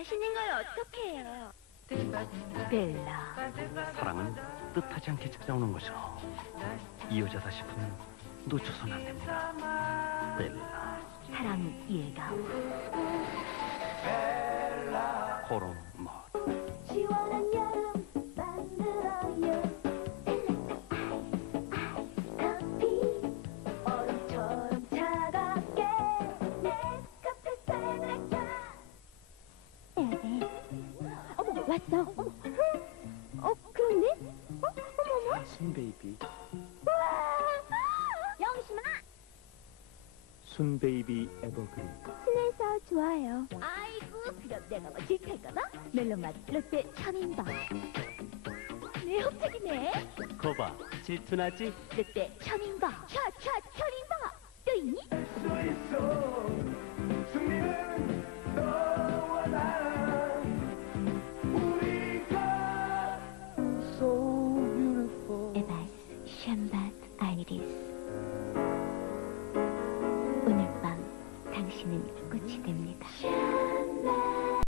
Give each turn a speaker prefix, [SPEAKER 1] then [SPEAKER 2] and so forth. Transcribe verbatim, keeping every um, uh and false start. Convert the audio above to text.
[SPEAKER 1] 맛있는 걸 어떻게 해요?
[SPEAKER 2] 벨라.
[SPEAKER 3] 사랑은 뜻하지 않게 찾아오는 것이로 이 여자다 싶으면 놓쳐선 안 됩니다. 벨라.
[SPEAKER 2] 사랑 예감.
[SPEAKER 3] 코롱 멋.
[SPEAKER 1] 시원한 여름 만들어요. 커피 얼음처럼 차갑게 네스카페 세네카. 어머 왔어. 어머. 어 그렇네. 어 어머머.
[SPEAKER 4] 순 베이비.
[SPEAKER 1] 영심아.
[SPEAKER 4] 순 베이비 에버그린.
[SPEAKER 1] 친해서 좋아요. 아이고 그럼 내가 뭐 질탈까봐? 멜론맛 롯데 천인바. 내 hov책이네.
[SPEAKER 4] 거봐, 질투나지?
[SPEAKER 1] 롯데 천인바. 차차 천인바. 또 있니? 에바스 샴바트 아이리스. 오늘 밤 당신은 꽃이 됩니다.